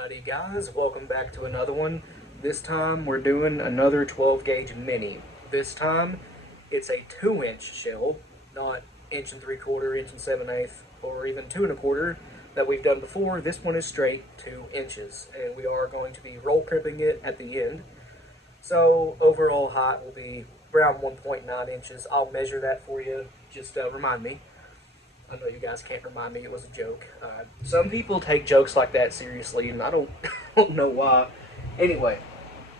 Alrighty guys, welcome back to another one. This time we're doing another 12 gauge mini. This time it's a 2-inch shell, not inch and 3/4, inch and 7/8, or even 2 1/4 that we've done before. This one is straight 2 inches, and we are going to be roll crimping it at the end. So overall height will be around 1.9 inches. I'll measure that for you, just remind me. I know you guys can't remind me it was a joke. Some people take jokes like that seriously, and I don't, don't know why. Anyway,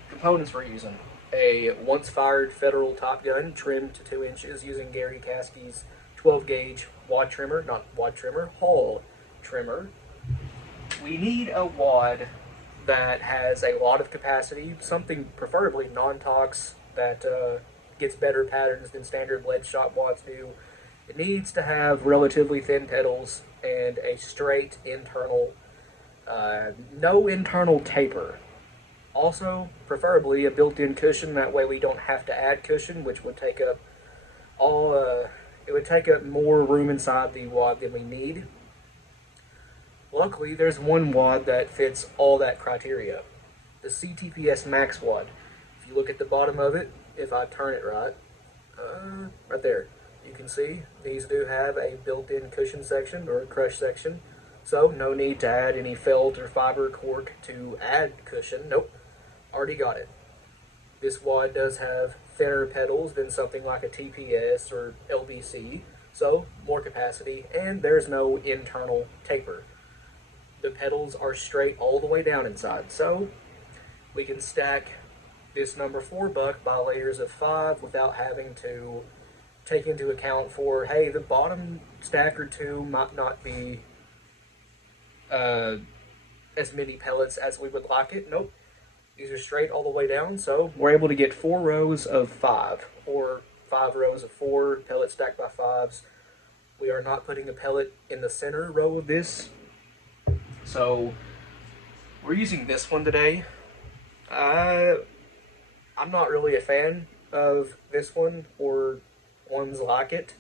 components we're using. A once-fired Federal Top Gun trimmed to 2 inches using Gary Caskey's 12-gauge wad trimmer, not wad trimmer, Hall trimmer. We need a wad that has a lot of capacity, something preferably non-tox that gets better patterns than standard lead shot wads do. It needs to have relatively thin pedals and a straight internal, no internal taper. Also, preferably a built-in cushion, that way we don't have to add cushion, which would take up it would take up more room inside the wad than we need. Luckily, there's one wad that fits all that criteria. The CTPS Max wad. If you look at the bottom of it, if I turn it right there, you can see these do have a built-in cushion section or a crush section, so no need to add any felt or fiber cork to add cushion. Nope, already got it. This wad does have thinner pedals than something like a TPS or LBC, so more capacity, and there's no internal taper. The pedals are straight all the way down inside, so we can stack this number 4 buck by layers of 5 without having to take into account for, hey, the bottom stack or two might not be as many pellets as we would like it. Nope. These are straight all the way down, so we're able to get 4 rows of 5, or 5 rows of 4 pellets stacked by 5s. We are not putting a pellet in the center row of this, so we're using this one today. I'm not really a fan of this one or ones like it.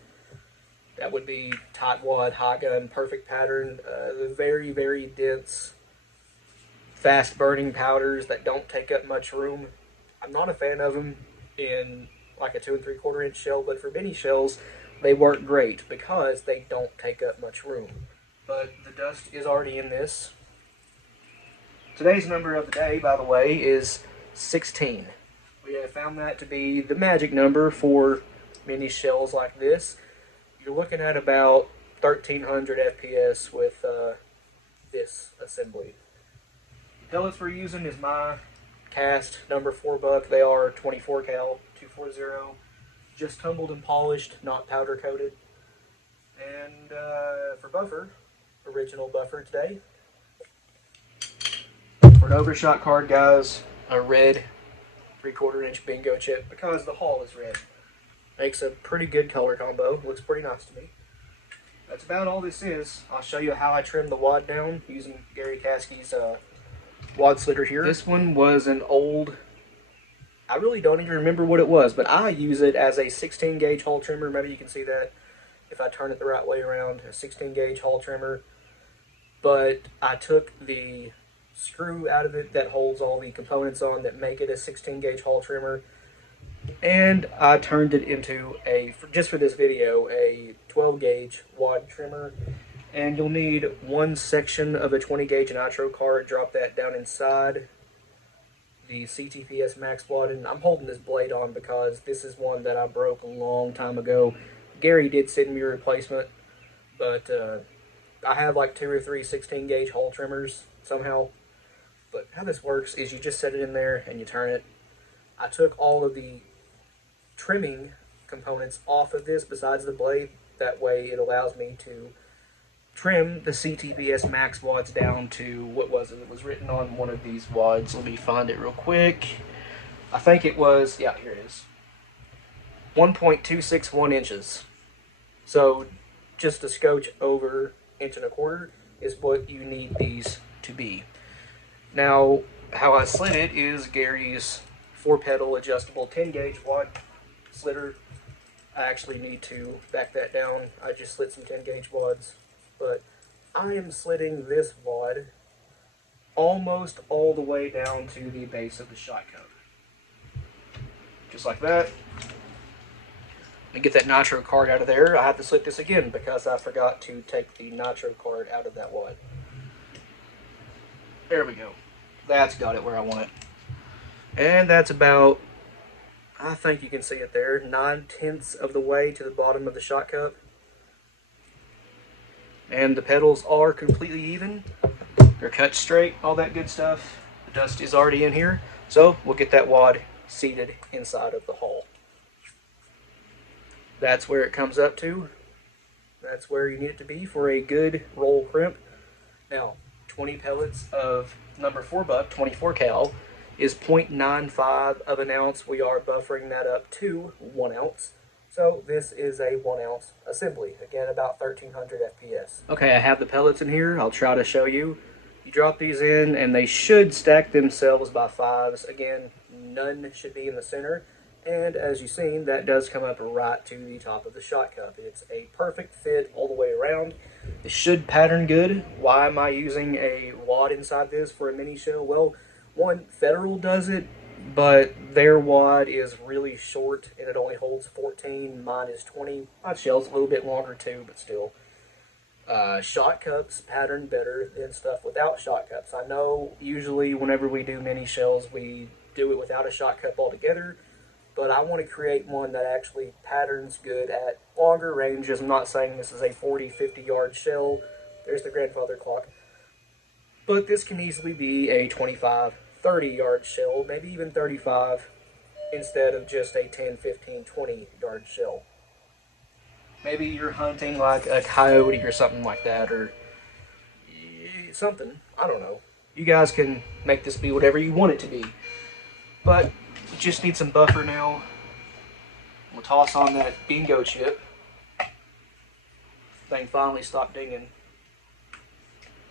That would be tight wad, high gun, perfect pattern, the very, very dense, fast burning powders that don't take up much room. I'm not a fan of them in like a 2 3/4 inch shell, but for mini shells, they work great because they don't take up much room. But the dust is already in this. Today's number of the day, by the way, is 16. We have found that to be the magic number for mini shells like this. You're looking at about 1300 FPS with this assembly. The pellets we're using is my cast number 4 buck. They are 24 cal 240, just tumbled and polished, not powder coated. And for buffer, original buffer today. For an overshot card, guys, a red 3/4 inch bingo chip, because the hull is red. Makes a pretty good color combo. Looks pretty nice to me. That's about all this is. I'll show you how I trim the wad down using Gary Caskey's wad slitter here. This one was an old, I really don't even remember what it was, but I use it as a 16 gauge hull trimmer. Maybe you can see that if I turn it the right way around. A 16 gauge hull trimmer. But I took the screw out of it that holds all the components on that make it a 16 gauge hull trimmer, and I turned it into a, just for this video, a 12 gauge wad trimmer. And you'll need one section of a 20 gauge nitro card. Drop that down inside the CTPS Max wad, and I'm holding this blade on because this is one that I broke a long time ago. Gary did send me a replacement, but I have like 2 or 3 16 gauge hull trimmers somehow. But how this works is you just set it in there and you turn it. I took all of the trimming components off of this besides the blade. That way it allows me to trim the CTPS Max wads down to, what was it? It was written on one of these wads. Let me find it real quick. I think it was, yeah, here it is. 1.261 inches. So just a scotch over 1.25 inches is what you need these to be. Now, how I slit it is Gary's 4-pedal adjustable 10 gauge wad slitter. I actually need to back that down. I just slit some 10 gauge wads, but I am slitting this wad almost all the way down to the base of the shot cup. Just like that. And get that nitro card out of there. I have to slip this again because I forgot to take the nitro card out of that wad. There we go. That's got it where I want it. And that's about, I think you can see it there, 9/10 of the way to the bottom of the shot cup. And the petals are completely even. They're cut straight, all that good stuff. The dust is already in here. So we'll get that wad seated inside of the hull. That's where it comes up to. That's where you need it to be for a good roll crimp. Now, 20 pellets of number 4 buck, 24 cal, is 0.95 of an ounce. We are buffering that up to 1 ounce. So this is a 1 ounce assembly. Again, about 1300 FPS. Okay, I have the pellets in here. I'll try to show you. You drop these in and they should stack themselves by 5s. Again, none should be in the center. And as you've seen, that does come up right to the top of the shot cup. It's a perfect fit all the way around. It should pattern good. Why am I using a wad inside this for a mini shell? Well, one, Federal does it, but their wad is really short and it only holds 14. Mine is 20. My shell's a little bit longer too, but still. Shot cups pattern better than stuff without shot cups. I know usually whenever we do mini shells, we do it without a shot cup altogether. But I want to create one that actually patterns good at longer ranges. I'm not saying this is a 40, 50 yard shell. There's the grandfather clock. But this can easily be a 25, 30 yard shell, maybe even 35, instead of just a 10, 15, 20 yard shell. Maybe you're hunting like a coyote or something like that, or something. I don't know. You guys can make this be whatever you want it to be. But we just need some buffer now. We'll toss on that bingo chip. Thing finally stopped dinging.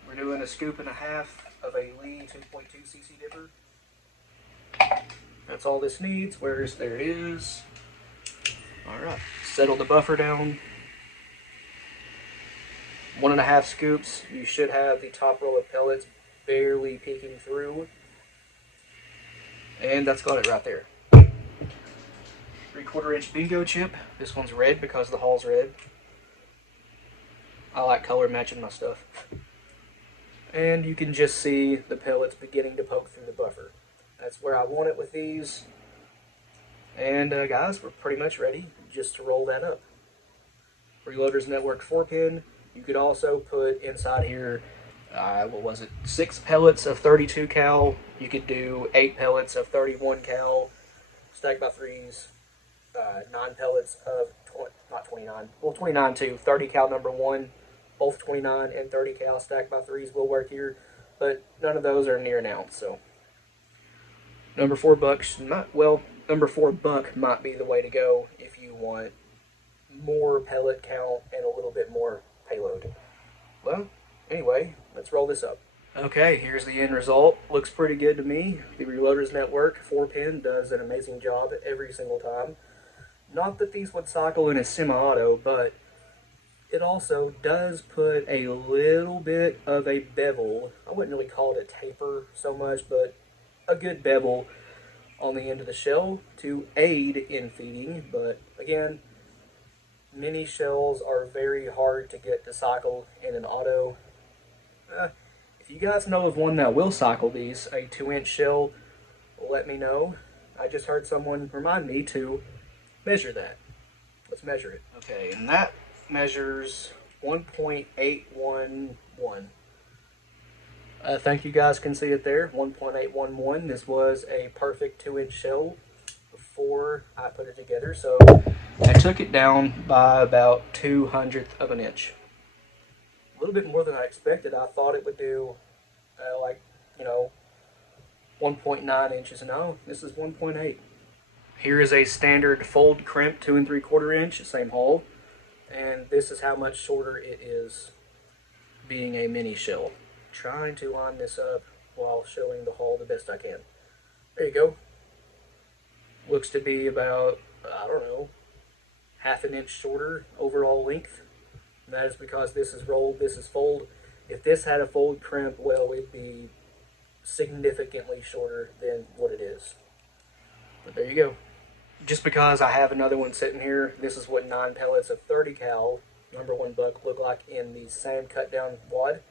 We're doing a scoop and a half of a Lee 2.2cc dipper. That's all this needs. There it is. Alright, settle the buffer down. 1.5 scoops. You should have the top row of pellets barely peeking through. And that's got it right there. 3/4 inch bingo chip. This one's red because the hull's red. I like color matching my stuff. And you can just see the pellets beginning to poke through the buffer. That's where I want it with these. And guys, we're pretty much ready just to roll that up. Reloaders Network 4-pin. You could also put inside here, 6 pellets of 32 cal. You could do 8 pellets of 31 cal, stacked by 3s. 9 pellets of, not 29, well 29 too, 30 cal number 1. Both 29 and 30 cal stacked by 3s will work here, but none of those are near an ounce, so. Number 4 buck number 4 buck might be the way to go if you want more pellet count and a little bit more payload. Well, anyway, let's roll this up. Okay, here's the end result. Looks pretty good to me. The Reloaders Network 4-pin does an amazing job every single time. Not that these would cycle in a semi-auto, but it also does put a little bit of a bevel. I wouldn't really call it a taper so much, but a good bevel on the end of the shell to aid in feeding. But again, mini shells are very hard to get to cycle in an auto. If you guys know of one that will cycle these, a 2-inch shell, let me know. I just heard someone remind me to measure that. Let's measure it. Okay, and that measures 1.811. I think you guys can see it there, 1.811. This was a perfect 2-inch shell before I put it together, so I took it down by about 2/100th of an inch. A little bit more than I expected. I thought it would do 1.9 inches. No, this is 1.8. Here is a standard fold crimp 2 3/4 inch, same hole, and this is how much shorter it is being a mini shell. Trying to line this up while showing the hull the best I can. There you go. Looks to be about, I don't know, 1/2 inch shorter overall length. And that is because this is rolled, this is fold. If this had a fold crimp, well, it'd be significantly shorter than what it is. But there you go. Just because I have another one sitting here, this is what 9 pellets of 30 cal number 1 buck look like in the same cut down wad.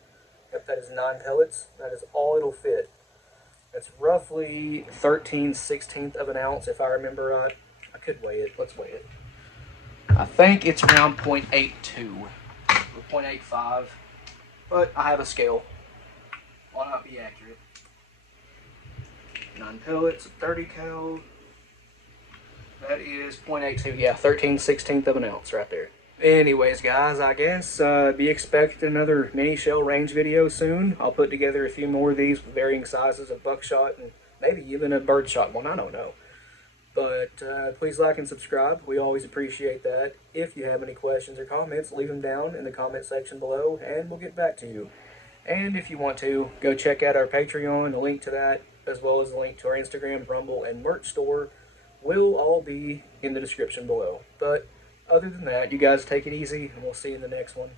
Yep, that is 9 pellets. That is all it'll fit. That's roughly 13/16 of an ounce if I remember right. I could weigh it. Let's weigh it. I think it's around 0.82 or 0.85, but I have a scale. Why not be accurate? 9 pellets of 30 cal. That is 0.82, yeah, 13/16 of an ounce right there. Anyways, guys, I guess be expecting another mini shell range video soon. I'll put together a few more of these with varying sizes of buckshot and maybe even a birdshot one, I don't know. But please like and subscribe. We always appreciate that. If you have any questions or comments, leave them down in the comment section below and we'll get back to you. And if you want to, go check out our Patreon. The link to that, as well as the link to our Instagram, Rumble, and merch store will all be in the description below. But other than that, you guys take it easy, and we'll see you in the next one.